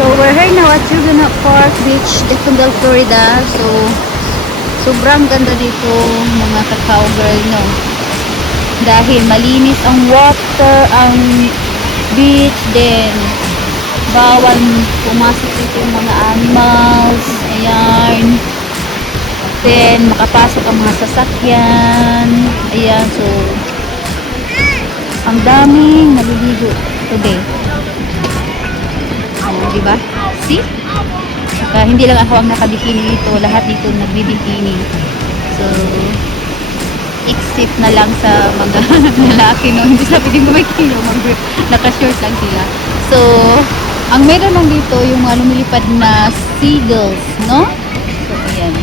So we're here now at Huguenot Park Beach, Jacksonville, Florida. So sobrang ganda dito mga kakao girl, no? Dahil malinis ang water, ang beach, then bawal pumasok dito yung mga animals. Ayan. Then makapasok ang mga sasakyan. Ayan, so ang daming naliligo today. Diba? See? Hindi lang ako ang nakabikini dito. Lahat dito nagbibikini. So, except na lang sa mga lalaki, no? Hindi sabi din bumikini. Naka-short lang sila. So, ang meron lang dito yung mga lumilipad na seagulls, no? So, ayan.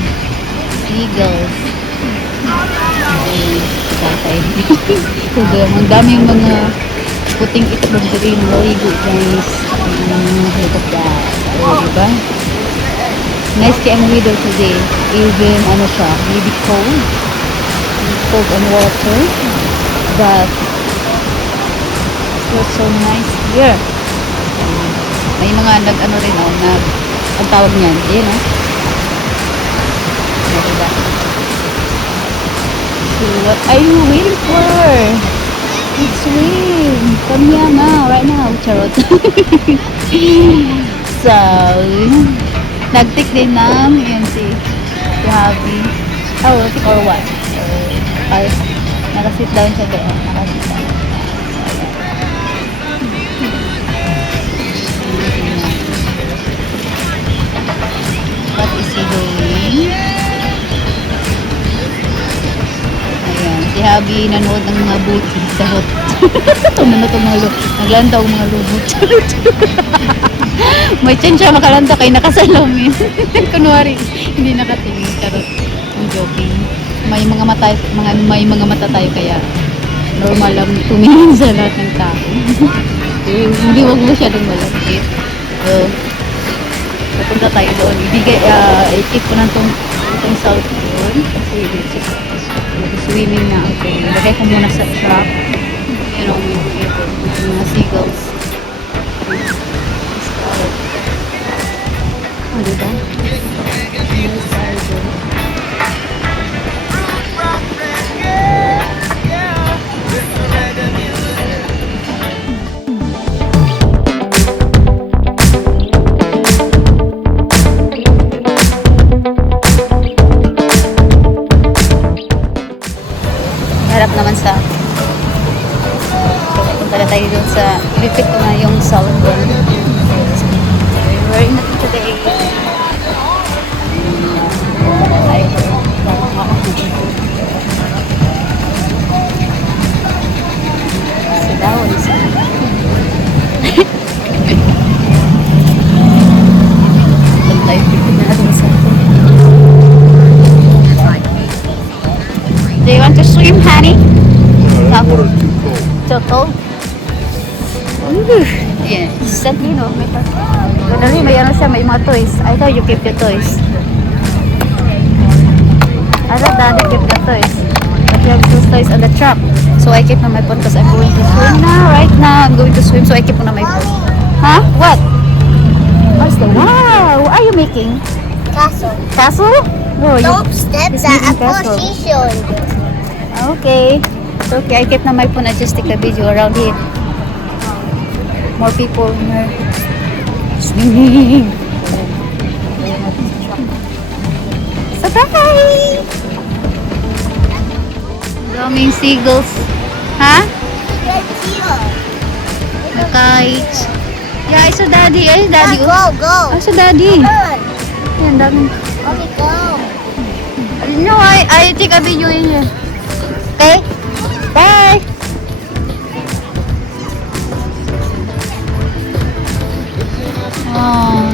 Seagulls. Ayan. So, ang dami yung mga puting itlog rin. Naligo, guys. Look at that. Diba? Nice kaya ang weather today. Even, ano siya, maybe cold. Cold and water. But, it's so nice here. May mga nag-ano rin, ang tawag niyan. Ayan, diba? So, what are you waiting for? Let's swim. Come here now, right now. Charot. So, nag-tick din ng yun si Happy. Oh, or what? Nakasit down siya doon. Nakasit down. What is he doing? Ayan, si Happy nanood ng mga buti. Charot. Naglantaw mga lubot. May chance siya makalanta kay nakasalamin. Kunwari, hindi nakatingin. Charot. Ang joking. May mga mata tayo kaya normal lang tumingin sa lahat ng tao. Hindi wag mo siya malapit. So, pupunta tayo doon. I-keep ko na itong south doon. Kasi swimming na ako. Lagay ko muna sa trap. You know, yung mga seagulls. Oh, diba? Harap naman sa punta na tayo doon sa repeat ko na yung south doon. We're in today. Punta na tayo doon. Sila o isa. Punta tayo repeat na doon sa Do you want to swim, honey? The water's too cold. Too cold? Yeah. Sadly, no? May ano siya, may mga toys. I thought you keep the toys. I thought daddy keep the toys. But you have those toys on the trap. So I keep on my phone because I'm going to swim now. Right now, I'm going to swim, so I keep on my phone. Huh? What? What's the... Wow! What are you making? Castle. Castle? Oh, Top steps making at a castle. position. Okay. So, okay, I keep na my phone. I just take a video around here. More people in here. Swimming. Surprise! Daming seagulls. Ha? Let's here. The kites. Yeah, I saw daddy. I saw daddy. Go, go. I saw daddy. Come on. Yan, daming. Okay, go. No, I take a video in here. Okay? Bye! Oh,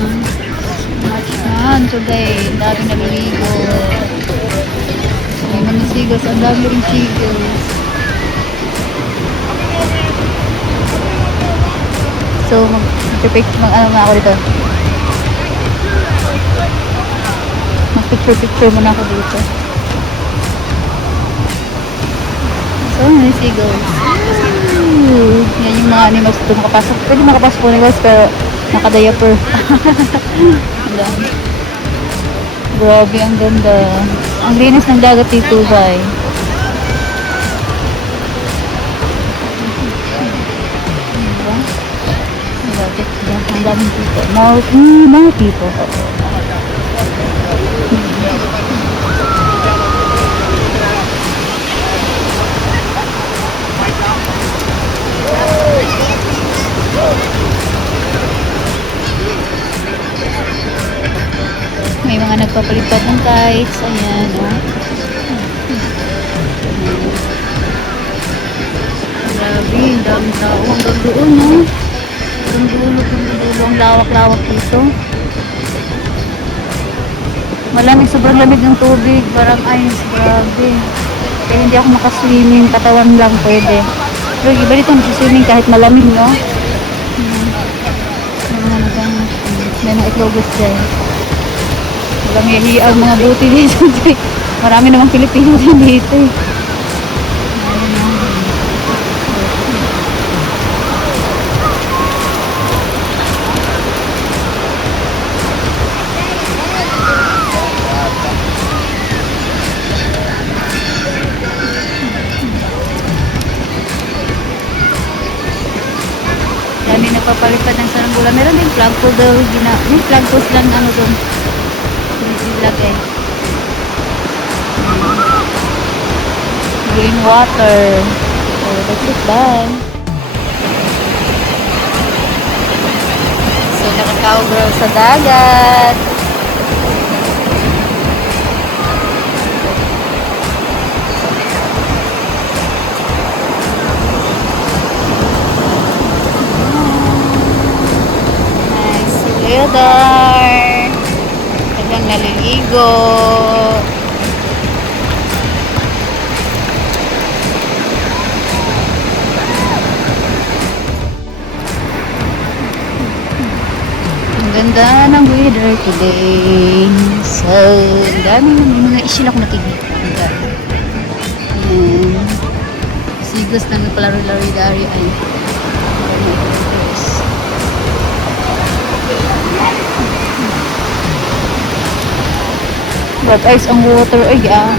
much fun today. Ang dami naliligo. May mga seagulls. Ang dami rin seagulls. So, mag-ano na ako dito. Mag-picture muna ako dito. So, may seagulls. Yan yung mga animals dito makapasok. Pwede makapasok po animals pero Naka-diaper. Wala. Grabe, ang ganda. Ang linis ng dagat dito, guys. Diba? Ang daming people. More people. May mga nagpapalipad ng kites. Ayan, oh. Grabe, ang daming tao. Hanggang doon, no? Hanggang dulo. Ang lawak-lawak dito. Malamig, sobrang lamig ng tubig. Parang ice. Grabe. Kaya hindi ako makaswimming. Katawan lang pwede. Pero iba dito nagsiswimming kahit malamig, no? May mga itlogos dyan. Walang hihiang mga buti dito. Marami namang Pilipino din dito. Dami nagpapalipad ng saranggola. Meron din flagpole daw. May flagpoles lang ano doon. Lagay. Green water. So, that's it. Bye. So, nakaka-grow sa dagat. Nice weather. Hanggang naliligo. Ang ganda ng weather today. So, ang dami mga isin ako nakikita. Ang dami. Ayan. Sigos na nagpalaro-laro dari ay. But ice ang water. Ay, ah.